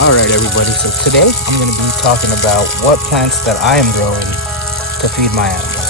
Alright everybody, so today I'm going to be talking about what plants that I am growing to feed my animals.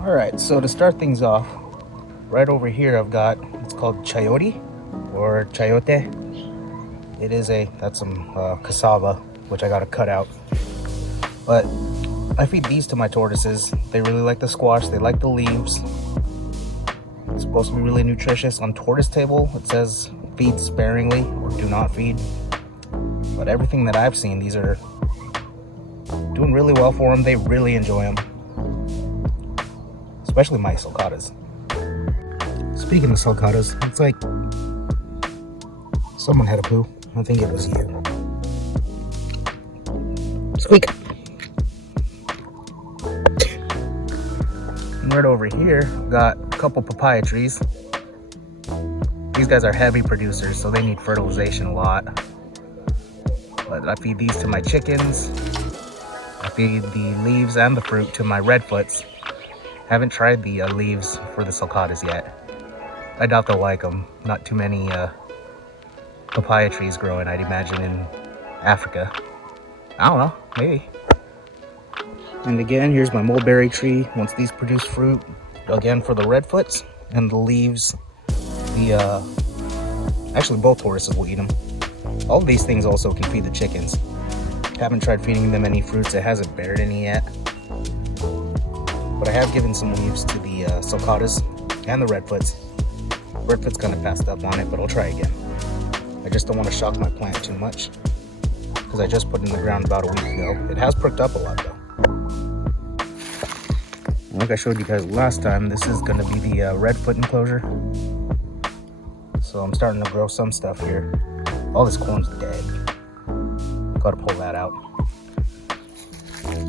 Alright, so to start things off, right over here I've got, it's called chayote or chayote. That's some cassava, which I gotta cut out. But I feed these to my tortoises. They really like the squash, they like the leaves. It's supposed to be really nutritious. On tortoise table, it says feed sparingly or do not feed. But everything that I've seen, these are doing really well for them. They really enjoy them. Especially my sulcatas. Speaking of sulcatas, it's like someone had a poo. I think it was you. Squeak. And right over here, got a couple papaya trees. These guys are heavy producers, so they need fertilization a lot. But I feed these to my chickens. I feed the leaves and the fruit to my redfoots. Haven't tried the leaves for the sulcatas yet. I doubt they'll like them. Not too many papaya trees growing, I'd imagine, in Africa. I don't know, maybe. And again, here's my mulberry tree. Once these produce fruit, again for the redfoots, and the leaves, actually both tortoises will eat them. All of these things also can feed the chickens. Haven't tried feeding them any fruits. It hasn't bared any yet. But I have given some leaves to the sulcatas and the redfoots. Redfoot's kind of passed up on it, but I'll try again. I just don't want to shock my plant too much because I just put it in the ground about a week ago. It has pricked up a lot though. Like I showed you guys last time, this is going to be the redfoot enclosure. So I'm starting to grow some stuff here. All this corn's dead. Gotta pull that out.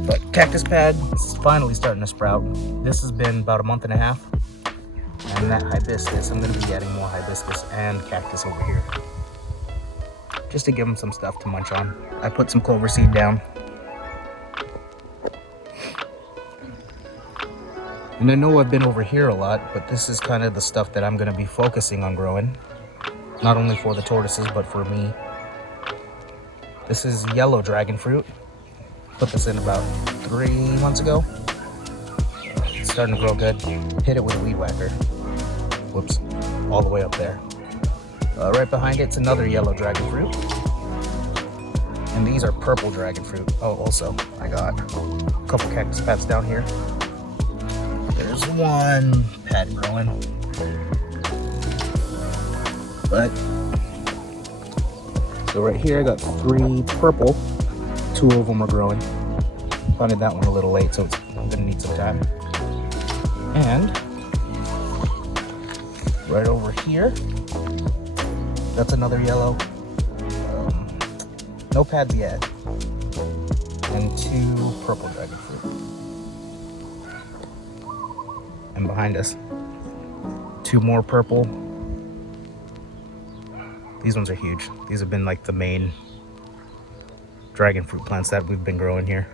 But cactus pad is finally starting to sprout. This has been about a month and a half. And that hibiscus, I'm going to be adding more hibiscus and cactus over here. Just to give them some stuff to munch on. I put some clover seed down. And I know I've been over here a lot, but this is kind of the stuff that I'm going to be focusing on growing. Not only for the tortoises, but for me. This is yellow dragon fruit. Put this in about 3 months ago. It's starting to grow good. Hit it with a weed whacker. Whoops, all the way up there. Right behind it's another yellow dragon fruit. And these are purple dragon fruit. Oh, also, I got a couple cactus pads down here. There's one pad growing. But, so right here I got 3 purple. 2 of them are growing. Planted that one a little late, so it's gonna need some time. And right over here, that's another yellow. No pads yet. And 2 purple dragon fruit. And behind us, 2 more purple. These ones are huge. These have been like the main dragon fruit plants that we've been growing here.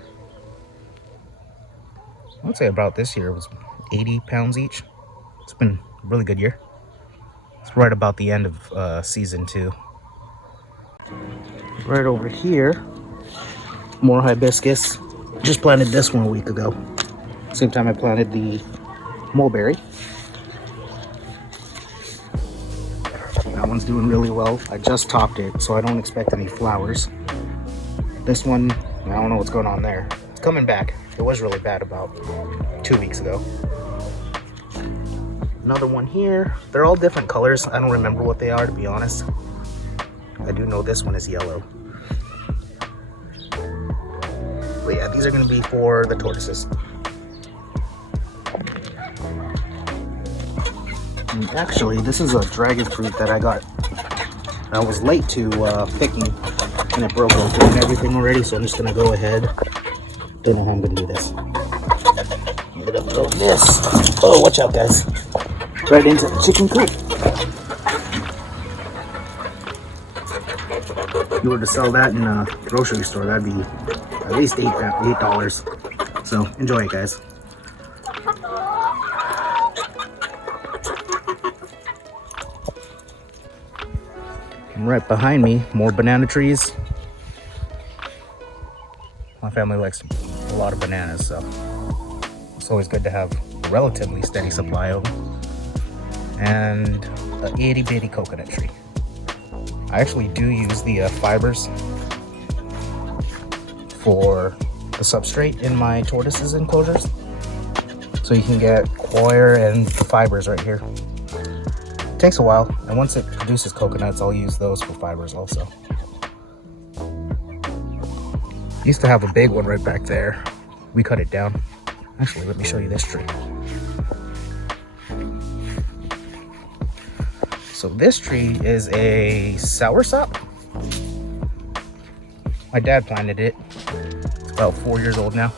I would say about this year it was 80 pounds each. It's been a really good year. It's right about the end of season 2. Right over here, more hibiscus. Just planted this one a week ago. Same time I planted the mulberry. That one's doing really well. I just topped it, so I don't expect any flowers. This one, I don't know what's going on there. It's coming back. It was really bad about 2 weeks ago. Another one here. They're all different colors. I don't remember what they are, to be honest. I do know this one is yellow. But yeah, these are going to be for the tortoises. And actually, this is a dragon fruit that I got I was late to picking, and it broke open and everything already, so I'm just gonna go ahead. Don't know how I'm gonna do this. I'm gonna throw this. Oh, watch out, guys! Right into the chicken coop. If you were to sell that in a grocery store, that'd be at least $8. So enjoy it, guys. And right behind me, more banana trees. My family likes a lot of bananas, so it's always good to have a relatively steady supply of them. And an itty bitty coconut tree. I actually do use the fibers for the substrate in my tortoises enclosures. So you can get coir and the fibers right here. It takes a while, and once it produces coconuts, I'll use those for fibers also. Used to have a big one right back there. We cut it down. Actually, let me show you this tree. So this tree is a soursop. My dad planted it. It's about 4 years old now.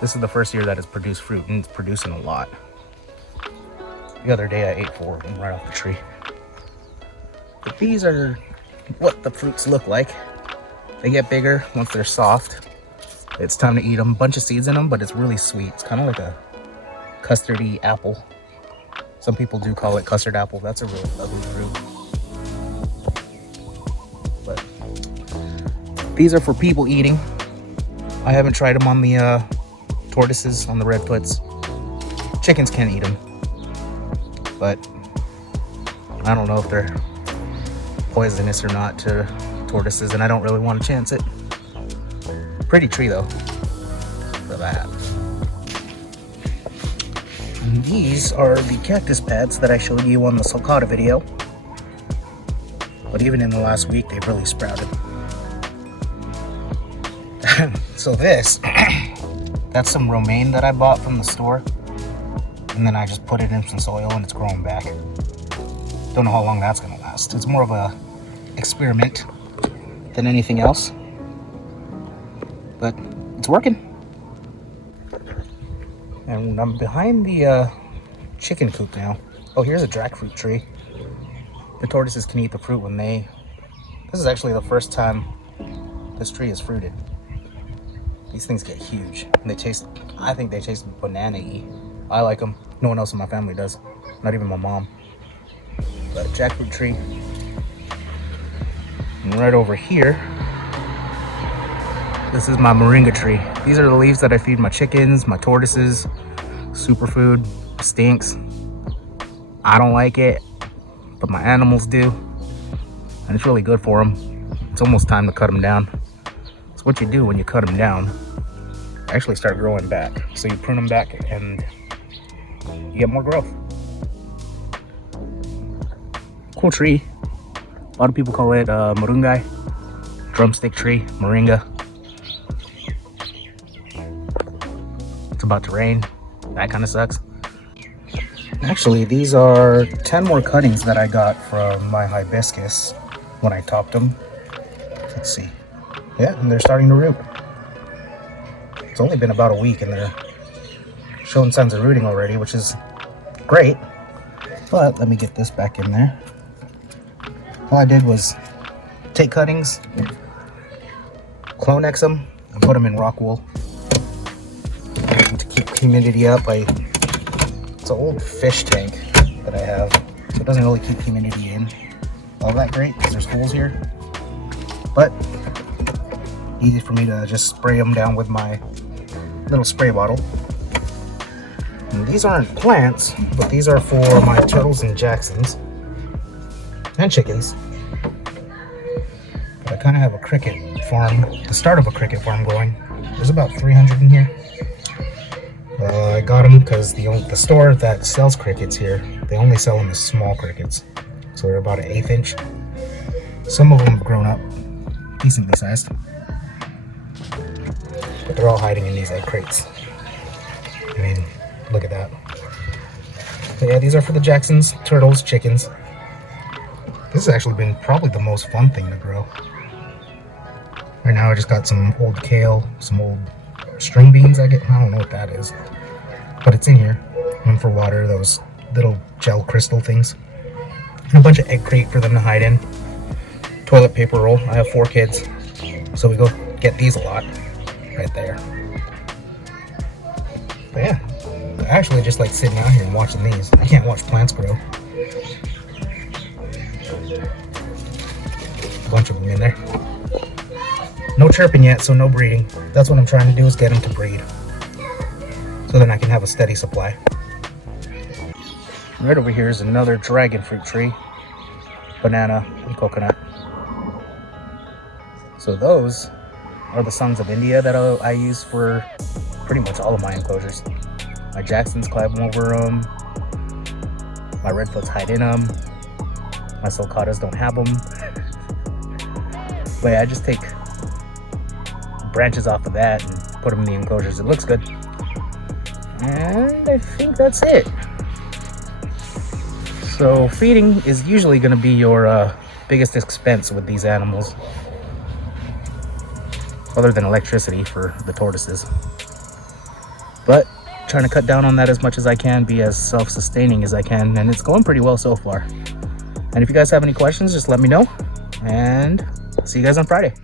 This is the first year that it's produced fruit, and it's producing a lot. The other day I ate 4 of them right off the tree. But these are what the fruits look like. They get bigger once they're soft. It's time to eat them. Bunch of seeds in them, but it's really sweet. It's kind of like a custardy apple. Some people do call it custard apple. That's a really ugly fruit. But these are for people eating. I haven't tried them on the tortoises, on the redfoots. Chickens can't eat them. But I don't know if they're poisonous or not to tortoises, and I don't really want to chance it. Pretty tree though, for that. And these are the cactus pads that I showed you on the sulcata video. But even in the last week, they've really sprouted. So this, that's some romaine that I bought from the store. And then I just put it in some soil and it's growing back. Don't know how long that's gonna last. It's more of a experiment than anything else. But it's working. And I'm behind the chicken coop now. Oh, here's a jackfruit tree. The tortoises can eat the fruit when they... This is actually the first time this tree is fruited. These things get huge. And they taste... I think they taste banana-y. I like them. No one else in my family does. Not even my mom. But jackfruit tree. And right over here, this is my moringa tree. These are the leaves that I feed my chickens, my tortoises. Superfood. Stinks. I don't like it, but my animals do. And it's really good for them. It's almost time to cut them down. It's what you do when you cut them down. They actually start growing back. So you prune them back and you get more growth. Cool tree. A lot of people call it moringa, drumstick tree, moringa. It's about to rain. That kind of sucks. Actually, these are 10 more cuttings that I got from my hibiscus when I topped them. Let's see. Yeah, and they're starting to root. It's only been about a week and they're showing signs of rooting already, which is great. But let me get this back in there. All I did was take cuttings, Clonex them, and put them in rock wool to keep humidity up. It's an old fish tank that I have, so it doesn't really keep humidity in all that great because there's holes here. But easy for me to just spray them down with my little spray bottle. And these aren't plants, but these are for my turtles and Jacksons and chickens. But I kind of have a cricket farm, the start of a cricket farm going. There's about 300 in here. I got them because the store that sells crickets here, they only sell them as small crickets. So they're about an 1/8 inch. Some of them have grown up, decently sized. But they're all hiding in these egg crates. I mean, look at that. But yeah, these are for the Jacksons, turtles, chickens. This has actually been probably the most fun thing to grow. Right now I just got some old kale, some old string beans I don't know what that is, but it's in here. One for water, those little gel crystal things. And a bunch of egg crate for them to hide in. Toilet paper roll. I have 4 kids, so we go get these a lot. Right there. But yeah, I actually just like sitting out here and watching these. I can't watch plants grow. A bunch of them in there. No chirping yet, so no breeding. That's what I'm trying to do, is get them to breed, so then I can have a steady supply. Right over here is another dragon fruit tree, banana and coconut. So those are the songs of India that I use for pretty much all of my enclosures. My Jacksons climb over them, my redfoots hide in them, my sulcatas don't have them. But yeah, I just take branches off of that and put them in the enclosures. It looks good. And I think that's it. So feeding is usually going to be your biggest expense with these animals, other than electricity for the tortoises. But trying to cut down on that as much as I can, be as self-sustaining as I can, and it's going pretty well so far. And if you guys have any questions, just let me know, and see you guys on Friday.